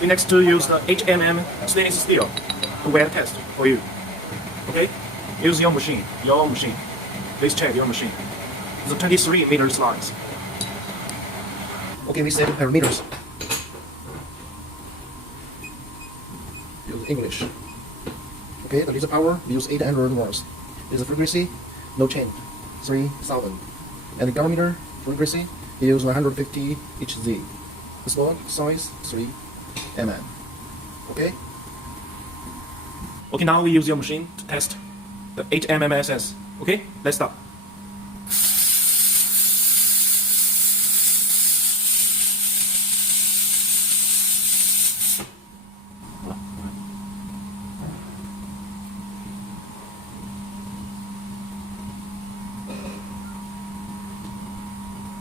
we next to use the HMM stainless steel to weld test for you. Okay? Use your machine. Please check your machine. It's a 23 meters long. Okay, we set parameters. Use English. Okay, the laser power, we use 800 watts. Is the frequency, no change, 3000. And the galvanometer frequency, we use 150 Hz. The slot size, 3 mm. Okay? Okay, now we use your machine to test the HMMSS. Okay, let's start.